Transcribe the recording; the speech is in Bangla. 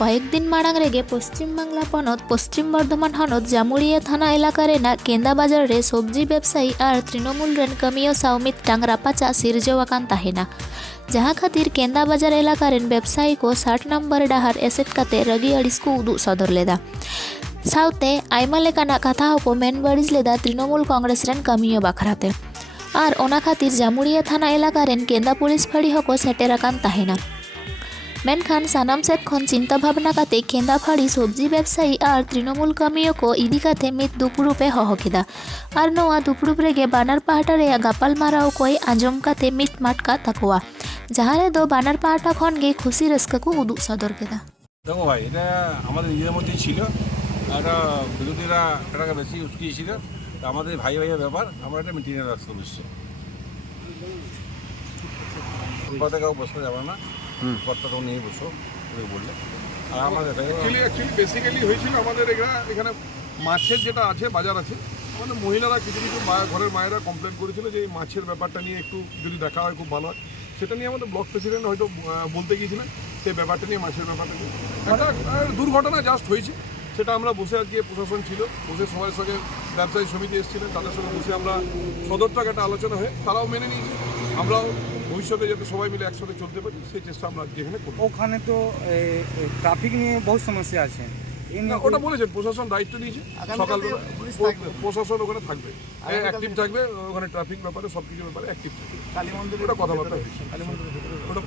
কয়েকদিন ᱢᱟᱲᱟᱝ ᱨᱮᱜᱮ ᱯᱚᱥᱪᱤᱢ ᱵᱟᱝᱞᱟ ᱯᱚᱱᱚᱛ ᱯᱚᱥᱪᱤᱢ ᱵᱚᱨᱫᱷᱚᱢᱟᱱ ᱦᱚᱱᱚᱛ ᱡᱟᱢᱩᱲᱤᱭᱟᱹ ᱛᱷᱟᱱᱟ ᱮᱞᱟᱠᱟ ᱨᱮᱱᱟᱜ ᱠᱮᱸᱫᱟ ᱵᱟᱡᱟᱨ ᱨᱮ ᱥᱚᱵᱽᱡᱤ ᱵᱮᱵᱽᱥᱟᱭᱤ ᱟᱨ ᱛᱨᱤᱱᱚᱢূᱞ ᱨᱮᱱ ᱠᱟᱹᱢᱤᱭᱟᱹ ᱥᱟᱶ ᱢᱤᱫᱴᱟᱝ ᱨᱟᱯᱟᱪᱟᱜ ᱥᱤᱨᱡᱟᱹᱣ ᱟᱠᱟᱱ ᱛᱟᱦᱮᱱᱟ ᱡᱟᱦᱟᱸ ᱠᱷᱟᱹᱛᱤᱨ ᱠᱮᱸᱫᱟ ᱵᱟᱡᱟᱨ ᱮᱞᱟᱠᱟ ᱨᱮᱱ ᱵᱮᱵᱽᱥᱟᱭᱤ ᱠᱚ ᱥᱟᱴ ᱱᱚᱢᱵᱚᱨ ᱰᱟᱦᱟᱨ ᱮᱥᱮᱫ ᱠᱟᱛᱮ ᱨᱟᱹᱜᱤ ᱟᱹᱲᱤᱥ ᱠᱚ ᱩᱫᱩᱜ ᱥᱚᱫᱚᱨ ᱞᱮᱫᱟ ᱥᱟᱶᱛᱮ ᱟᱭᱢᱟ ᱞᱮᱠᱟᱱᱟᱜ ᱠᱟᱛᱷᱟ ᱦᱚᱸᱠᱚ ᱢᱮᱱ ᱵᱟᱹᱲᱤᱡ ᱞᱮᱫᱟ ᱛᱨᱤᱱᱚᱢূᱞ ᱠᱚᱝᱜᱨᱮᱥ ᱨᱮᱱ ᱠᱟᱹᱢᱤᱭᱟᱹ ᱵᱟᱠᱷᱨᱟᱛᱮ ᱟᱨ ᱚᱱᱟ ᱠᱷᱟᱹᱛᱤᱨ ᱡᱟᱢᱩᱲᱤᱭᱟᱹ ᱛᱷᱟᱱᱟ ᱮᱞᱟᱠᱟ ᱨᱮᱱ ᱠᱮᱸᱫᱟ ᱯᱩᱞᱤᱥ ᱯᱷᱟᱹᱲᱤ ᱦᱚᱸᱠᱚ ᱥᱮᱴᱮᱨ ᱟᱠᱟᱱ ᱛᱟᱦᱮᱱᱟ ᱢᱮᱱᱠᱷᱟᱱ ᱥᱟᱱᱟᱢ ᱥᱮᱫ ᱠᱷᱚᱱ ᱪᱤᱱᱛᱟᱹ ᱵᱷᱟᱵᱽᱱᱟ ᱠᱟᱛᱮ ᱠᱮᱸᱫᱟ ᱯᱷᱟᱹᱲᱤ ᱥᱚᱵᱽᱡᱤ ᱵᱮᱵᱽᱥᱟᱭᱤ ᱟᱨ ᱛᱨᱤᱱᱢᱩᱞ ᱠᱟᱹᱢᱤᱭᱟᱹ ᱠᱚ ᱤᱫᱤ ᱠᱟᱛᱮ ᱢᱤᱫ ᱫᱩᱯᱲᱩᱵ ᱮ ᱦᱚᱦᱚ ᱠᱮᱫᱟ ᱟᱨ ᱱᱚᱣᱟ ᱫᱩᱯᱲᱩᱵ ᱨᱮᱜᱮ ᱵᱟᱱᱟᱨ ᱯᱟᱦᱴᱟ ᱨᱮᱭᱟᱜ ᱜᱟᱯᱟᱞᱢᱟᱨᱟᱣ ᱠᱚᱭ ᱟᱸᱡᱚᱢ ᱠᱟᱛᱮ ᱢᱤᱫ ᱢᱟᱴᱠᱟ ᱛᱟᱠᱚᱣᱟ ᱡᱟᱦᱟᱸ ᱨᱮᱫᱚ ᱵᱟᱱᱟᱨ ᱯᱟᱦᱴᱟ ᱠᱷᱚᱱ ᱜᱮ ᱠᱷᱩᱥᱤ ᱨᱟᱹᱥᱠᱟᱹ ᱠᱚ ᱩᱫᱩᱜ ᱥᱚᱫᱚᱨ ᱠᱮᱫᱟ দেখো ভাই এটা আমাদের নিজেদের মধ্যেই ছিল একটা বিরোধীরা টাকা বেশি উস্কিয়েছিল আমাদের ভাই ভাইয়ের ব্যাপার আমরা এটা মিটিয়ে রাখতে পারছি কথা কাউ বসতে যাব না কর্তাটাও নিয়ে বসো বললে। আর আমাদের অ্যাকচুয়ালি অ্যাকচুয়ালি বেসিক্যালি হয়েছিল আমাদের এখানে এখানে মাছের যেটা আছে বাজার আছে আমাদের মহিলারা কিছু কিছু ঘরের মায়েরা কমপ্লেন করেছিল যে এই মাছের ব্যাপারটা নিয়ে একটু যদি দেখা হয় খুব ভালো হয়। সেটা নিয়ে আমাদের ব্লক প্রেসিডেন্ট হয়তো বলতে গিয়েছিলেন সেই ব্যাপারটা নিয়ে মাছের ব্যাপারটা নিয়ে। একটা দুর্ঘটনা জাস্ট হয়েছে সেটা আমরা বসে আজকে প্রশাসন ছিল বসে সবার সঙ্গে ব্যবসায়ী সমিতি এসেছিলেন তাদের সঙ্গে বসে আমরা সদরটাক একটা আলোচনা হয়ে তারাও মেনে নিয়েছে। আমরাও ভবিষ্যতে যাতে সবাই মিলে একসাথে চলতে পারি সেই চেষ্টা আমরা যেখানে করব। ওখানে তো ট্রাফিক নিয়ে বহু সমস্যা আছে। ওটা বলেছেন প্রশাসন দায়িত্ব নিয়েছে। সকালবেলা প্রশাসন ওখানে থাকবে। অ্যাক্টিভ থাকবে ওখানে ট্রাফিক ব্যাপারে সব কিছু ব্যাপারে অ্যাক্টিভ থাকবে। ওটা কথাবার্তা। হয়েছে ওটা